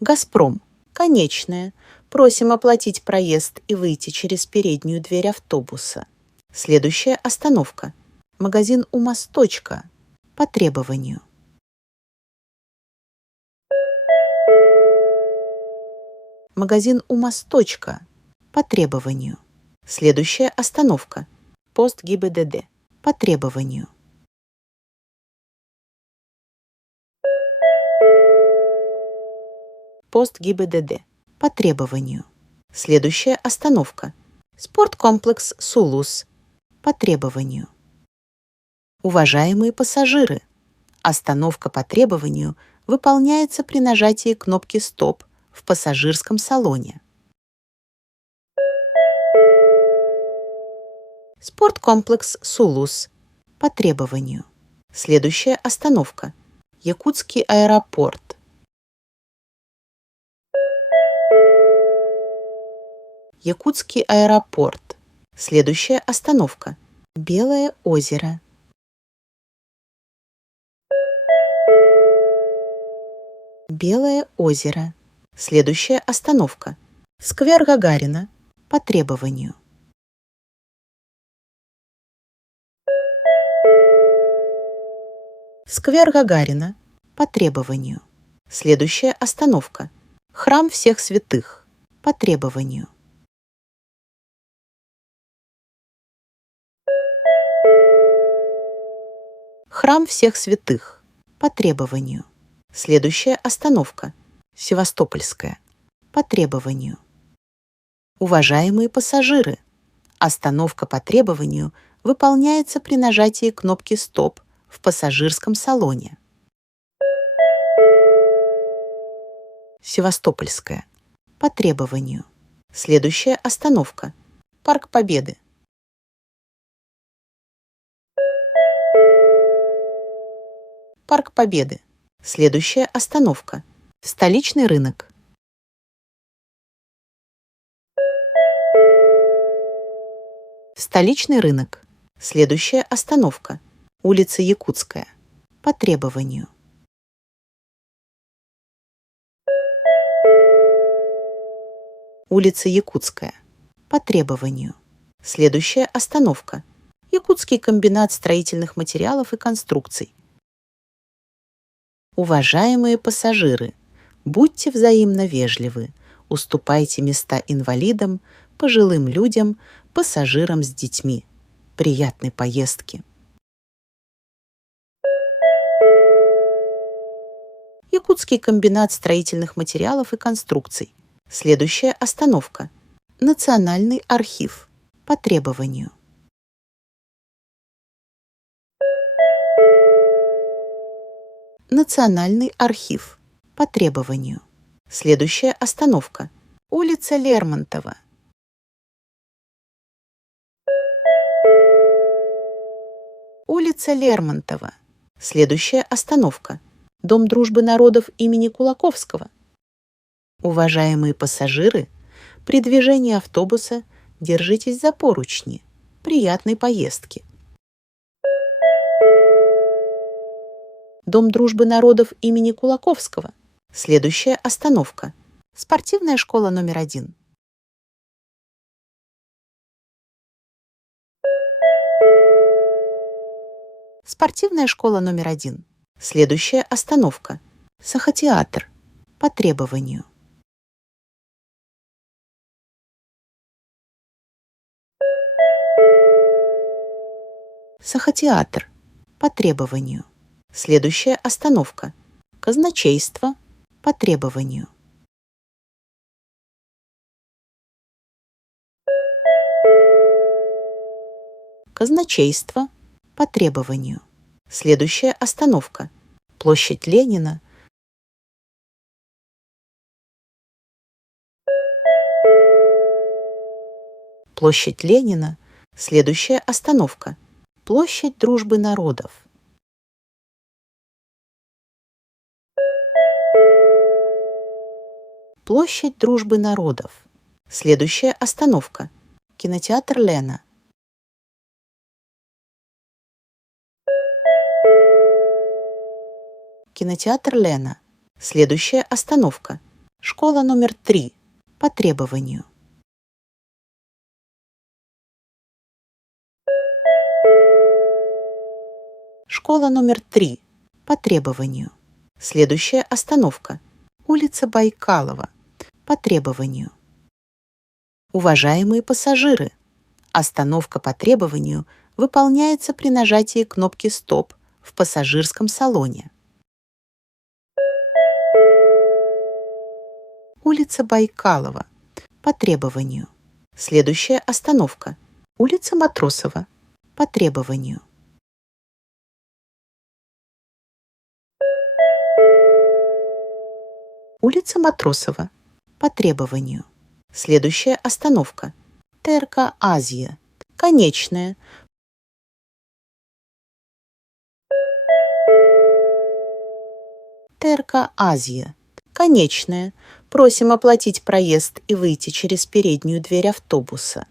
«Газпром». Конечная. Просим оплатить проезд и выйти через переднюю дверь автобуса. Следующая остановка. Магазин у мосточка. По требованию. Магазин у мосточка. По требованию. Следующая остановка. Пост ГИБДД. По требованию. Пост ГИБДД. По требованию. Следующая остановка. Спорткомплекс «Сулус». По требованию. Уважаемые пассажиры, остановка по требованию выполняется при нажатии кнопки «Стоп» в пассажирском салоне. Спорткомплекс «Сулус». По требованию. Следующая остановка. Якутский аэропорт. Якутский аэропорт. Следующая остановка. Белое озеро. Белое озеро. Следующая остановка. Сквер Гагарина. По требованию. Сквер Гагарина. По требованию. Следующая остановка. Храм всех святых. По требованию. Храм всех святых. По требованию. Следующая остановка. Севастопольская. По требованию. Уважаемые пассажиры, остановка по требованию выполняется при нажатии кнопки «Стоп» в пассажирском салоне. Севастопольская. По требованию. Следующая остановка. Парк Победы. Парк Победы. Следующая остановка. Столичный рынок. Столичный рынок. Следующая остановка. Улица Якутская. По требованию. Улица Якутская. По требованию. Следующая остановка. Якутский комбинат строительных материалов и конструкций. Уважаемые пассажиры, будьте взаимно вежливы, уступайте места инвалидам, пожилым людям, пассажирам с детьми. Приятной поездки! Якутский комбинат строительных материалов и конструкций. Следующая остановка. Национальный архив. По требованию. Национальный архив. По требованию. Следующая остановка. Улица Лермонтова. Улица Лермонтова. Следующая остановка. Дом дружбы народов имени Кулаковского. Уважаемые пассажиры, при движении автобуса держитесь за поручни. Приятной поездки! Дом дружбы народов имени Кулаковского. Следующая остановка. Спортивная школа номер 1. Спортивная школа номер 1. Следующая остановка. Сахатеатр. По требованию. Сахатеатр. По требованию. Следующая остановка. Казначейство. По требованию. Казначейство. По требованию. Следующая остановка. Площадь Ленина. Площадь Ленина. Следующая остановка. Площадь Дружбы народов. Площадь Дружбы народов. Следующая остановка. Кинотеатр Лена. Кинотеатр Лена. Следующая остановка. Школа номер 3. По требованию. Школа номер 3. По требованию. Следующая остановка. Улица Байкалова. По требованию. Уважаемые пассажиры, остановка по требованию выполняется при нажатии кнопки «Стоп» в пассажирском салоне. Улица Байкалова. По требованию. Следующая остановка. Улица Матросова. По требованию. Улица Матросова. По требованию. Следующая остановка. ТРК «Азия». Конечная. ТРК «Азия». Конечная. Просим оплатить проезд и выйти через переднюю дверь автобуса.